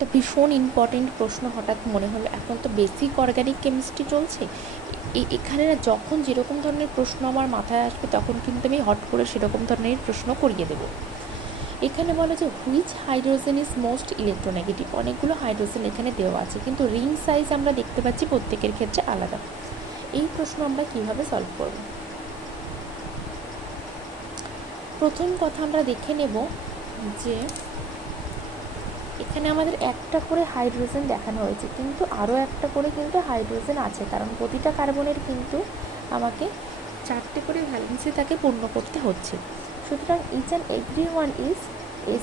একটা ভীষণ ইম্পর্টেন্ট প্রশ্ন হঠাৎ মনে হলো, এখন তো বেসিক অর্গানিক কেমিস্ট্রি চলছে, এখানে না যখন যেরকম ধরনের প্রশ্ন আমার মাথায় আসবে তখন কিন্তু আমি হট করে সেরকম ধরনের প্রশ্ন করিয়ে দেবো। এখানে বলা যে which hydrogen is most electronegative. অনেকগুলো হাইড্রোজেন এখানে দেওয়া আছে, কিন্তু রিং সাইজ আমরা দেখতে পাচ্ছি প্রত্যেকের ক্ষেত্রে আলাদা। এই প্রশ্ন আমরা কিভাবে সলভ করব? প্রথম কথা আমরা দেখে নেব যে এখানে আমাদের একটা করে হাইড্রোজেন দেখানো হয়েছে, কিন্তু আরও একটা করে কিন্তু হাইড্রোজেন আছে, কারণ প্রতিটা কার্বনের কিন্তু আমাকে 4টে করে ভ্যালেন্সি তাকে পূর্ণ করতে হচ্ছে। সুতরাং each and every one is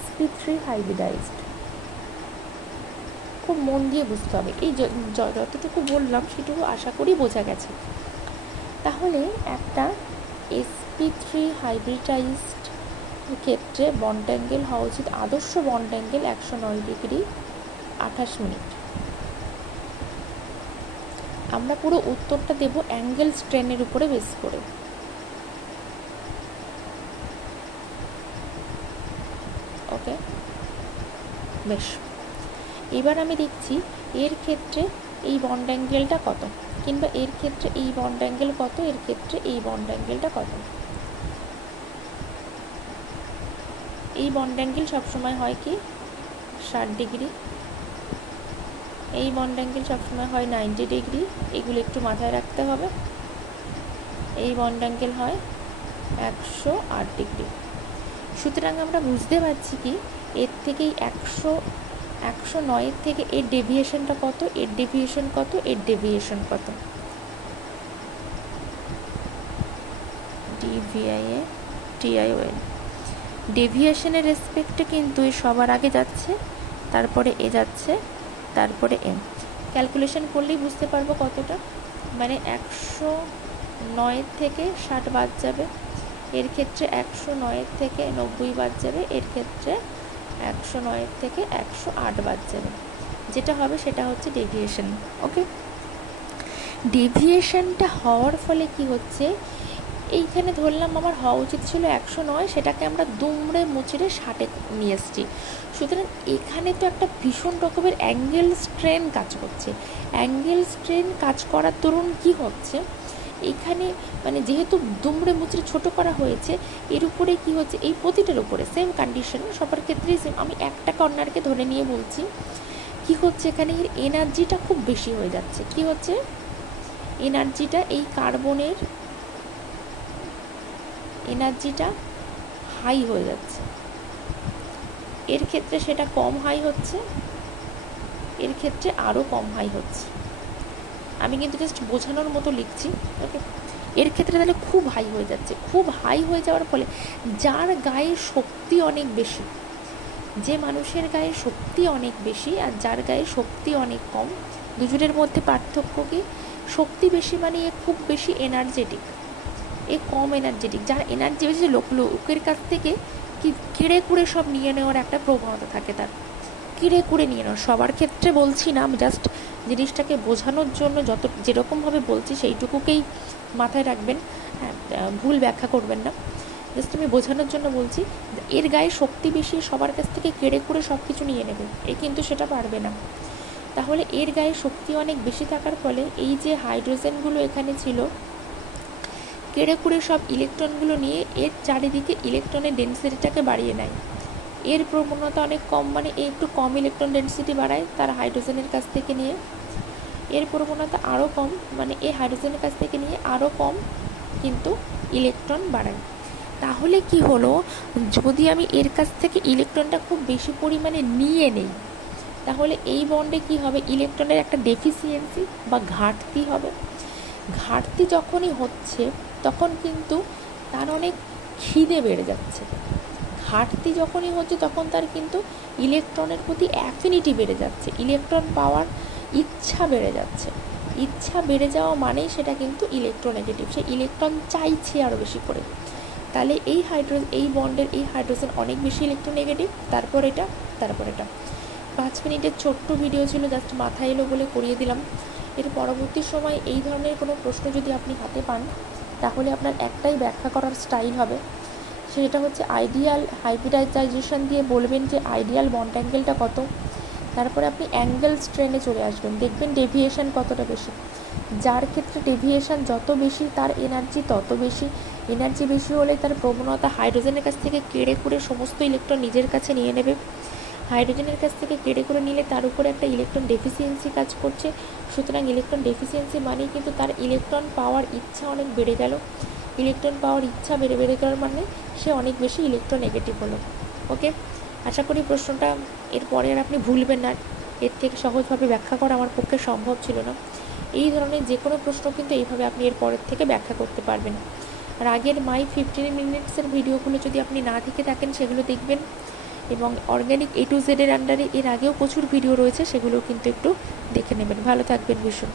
sp3 hybridized. খুব মন দিয়ে বুঝতে হবে। এই যতটুকু বললাম সেটুকু আশা করি বোঝা গেছে। তাহলে একটা sp3 হাইব্রিডাইজড ক্ষেত্রে বন্ড অ্যাঙ্গেল হওয়া উচিত, আদর্শ বন্ড অ্যাঙ্গেল 109 ডিগ্রি 28 মিনিট। আমরা পুরো উত্তরটা দেব অ্যাঙ্গেল স্ট্রেনের উপরে বেস করে। ওকে, বেশ। এবার আমি দেখছি এর ক্ষেত্রে এই বন্ড অ্যাঙ্গেলটা কত, কিংবা এর ক্ষেত্রে এই বন্ড অ্যাঙ্গেল কত, এর ক্ষেত্রে এই বন্ড অ্যাঙ্গেলটা কত। এই বন্ড অ্যাঙ্গেল সবসময় হয় কি 60 ডিগ্রি, এই বন্ড অ্যাঙ্গেল সবসময় হয় 90 ডিগ্রি, এগুলো একটু মাথায় রাখতে হবে। এই বন্ড অ্যাঙ্গেল হয় 108 ডিগ্রি। সুতরাং আমরা বুঝতে পারছি কি এর থেকেই 109 থেকে এর ডেভিয়েশনটা কত, এর ডেভিয়েশন কত, এর ডেভিয়েশন কত। ডিভিআইএ টিআইওএল ডেভিয়েশনের রেসপেক্টে কিন্তু এ সবার আগে যাচ্ছে, তারপরে এ যাচ্ছে, তারপরে এম। ক্যালকুলেশন করলেই বুঝতে পারবো কতটা, মানে 109 থেকে 60 বাদ যাবে, এর ক্ষেত্রে 109 থেকে 90 বাদ যাবে, এর ক্ষেত্রে 109 থেকে 108 বাদ যাবে। যেটা হবে সেটা হচ্ছে ডেভিয়েশন। ওকে, ডেভিয়েশনটা হওয়ার ফলে কি হচ্ছে, এইখানে ধরলাম আমার হওয়া উচিত ছিল 109, সেটাকে আমরা দুমড়ে মুচড়ে 60 নিয়ে এসেছি। সুতরাং এখানে তো একটা ভীষণ রকমের অ্যাঙ্গেল স্ট্রেন কাজ করছে। অ্যাঙ্গেল স্ট্রেন কাজ করার দরুন কি হচ্ছে, এখানে মানে যেহেতু দুমড়ে মুচড়ে ছোট করা হয়েছে, এর উপরে কি হচ্ছে, এই প্রতিটার উপরে সেম কন্ডিশন, সবার ক্ষেত্রেই সেম। আমি একটা কর্নারকে ধরে নিয়ে বলছি, কি হচ্ছে এখানে এর এনার্জিটা খুব বেশি হয়ে যাচ্ছে। কি হচ্ছে, এনার্জিটা এই কার্বনের এনার্জিটা হাই হয়ে যাচ্ছে, এর ক্ষেত্রে সেটা কম হাই হচ্ছে, এর ক্ষেত্রে আরও কম হাই হচ্ছে। আমি কিন্তু জাস্ট বোঝানোর মতো লিখছি। ওকে, এর ক্ষেত্রে তাহলে খুব হাই হয়ে যাচ্ছে। খুব হাই হয়ে যাওয়ার ফলে যার গায়ে শক্তি অনেক বেশি, যে মানুষের গায়ে শক্তি অনেক বেশি আর যার গায়ে শক্তি অনেক কম, দুজনের মধ্যে পার্থক্য কি, শক্তি বেশি মানে এ খুব বেশি এনার্জেটিক, এ কম এনার্জেটিক। যার এনার্জি বেশি লোকের কাছ থেকে কি কেড়ে কুড়ে সব নিয়ে নেওয়ার একটা প্রবণতা থাকে তার, কিরে কুড়ে নিয়ে নেওয়া। সবার ক্ষেত্রে বলছি না, আমি জাস্ট জিনিসটাকে বোঝানোর জন্য যেরকমভাবে বলছি সেইটুকুকেই মাথায় রাখবেন। হ্যাঁ, ভুল ব্যাখ্যা করবেন না, জাস্ট আমি বোঝানোর জন্য বলছি। এর গায়ে শক্তি বেশি, সবার কাছ থেকে কেড়ে কুড়ে সব কিছু নিয়ে নেবে, এ কিন্তু সেটা পারবে না। তাহলে এর গায়ে শক্তি অনেক বেশি থাকার ফলে এই যে হাইড্রোজেনগুলো এখানে ছিল, কেড়ে কুড়ে সব ইলেকট্রনগুলো নিয়ে এর চারিদিকে ইলেকট্রনের ডেন্সিটিটাকে বাড়িয়ে নেয়। এর প্রবণতা অনেক কম, মানে এ একটু কম ইলেকট্রন ডেন্সিটি বাড়ায় তার হাইড্রোজেনের কাছ থেকে নিয়ে। এর প্রবণতা আরও কম, মানে এই হাইড্রোজেনের কাছ থেকে নিয়ে আরও কম কিন্তু ইলেকট্রন বাড়ায়। তাহলে কি হলো, যদি আমি এর কাছ থেকে ইলেকট্রনটা খুব বেশি পরিমাণে নিয়ে নেই, তাহলে এই বন্ডে কি হবে, ইলেকট্রনের একটা ডেফিসিয়েন্সি বা ঘাটতি হবে। ঘাটতি যখনই হচ্ছে তখন কিন্তু তার অনেক খিদে বেড়ে যাচ্ছে। ঘাটতি যখনই হচ্ছে তখন তার কিন্তু ইলেকট্রনের প্রতি অ্যাফিনিটি বেড়ে যাচ্ছে, ইলেকট্রন পাওয়ার ইচ্ছা বেড়ে যাচ্ছে। ইচ্ছা বেড়ে যাওয়া মানেই সেটা কিন্তু ইলেকট্রোনেগেটিভ, সে ইলেকট্রন চাইছে আরও বেশি করে। তাহলে এই বন্ডের এই হাইড্রোজেন অনেক বেশি ইলেকট্রোনেগেটিভ, তারপর এটা, তারপর এটা। 5 মিনিটের ছোট্ট ভিডিও ছিল, জাস্ট মাথায় এলো বলে করিয়ে দিলাম। এর পরবর্তী সময় এই ধরনের কোনো প্রশ্ন যদি আপনি হাতে পান, তাহলে আপনার একটাই ব্যাখ্যা করার স্টাইল হবে, সেটা হচ্ছে আইডিয়াল হাইব্রিডাইজেশন দিয়ে বলবেন যে আইডিয়াল বন্ড অ্যাঙ্গেলটা কত, তারপরে আপনি অ্যাঙ্গেল স্ট্রেনে চলে আসবেন, দেখবেন ডেভিয়েশন কতটা বেশি। যার ক্ষেত্রে ডেভিয়েশন যত বেশি তার এনার্জি তত বেশি, এনার্জি বেশি হলে তার প্রবণতা হাইড্রোজেনের কাছ থেকে কেড়ে করে সমস্ত ইলেকট্রন নিজের কাছে নিয়ে নেবে। হাইড্রোজেনের কাছ থেকে কেড়ে করে নিলে তার উপরে একটা ইলেকট্রন ডেফিসিয়েন্সি কাজ করছে। সুতরাং ইলেকট্রন ডেফিসিয়েন্সি মানেই কিন্তু তার ইলেকট্রন পাওয়ার ইচ্ছা অনেক বেড়ে গেল। ইলেকট্রন পাওয়ার ইচ্ছা বেড়ে গেল মানে সে অনেক বেশি ইলেকট্রোনেগেটিভ হলো। ওকে, আশা করি প্রশ্নটা এরপরে আর আপনি ভুলবেন না। এর থেকে সহজভাবে ব্যাখ্যা করা আমার পক্ষে সম্ভব ছিল না। এই ধরনের যে কোনো প্রশ্ন কিন্তু এইভাবে আপনি এর পরের থেকে ব্যাখ্যা করতে পারবেন। আর আগের মাই 15 মিনিটসের ভিডিওগুলো যদি আপনি না দেখে থাকেন সেগুলো দেখবেন, এবং অর্গ্যানিক A to Z এর আন্ডারে এর আগেও প্রচুর ভিডিও রয়েছে, সেগুলো কিন্তু একটু দেখে নেবেন। ভালো থাকবেন ভীষণ।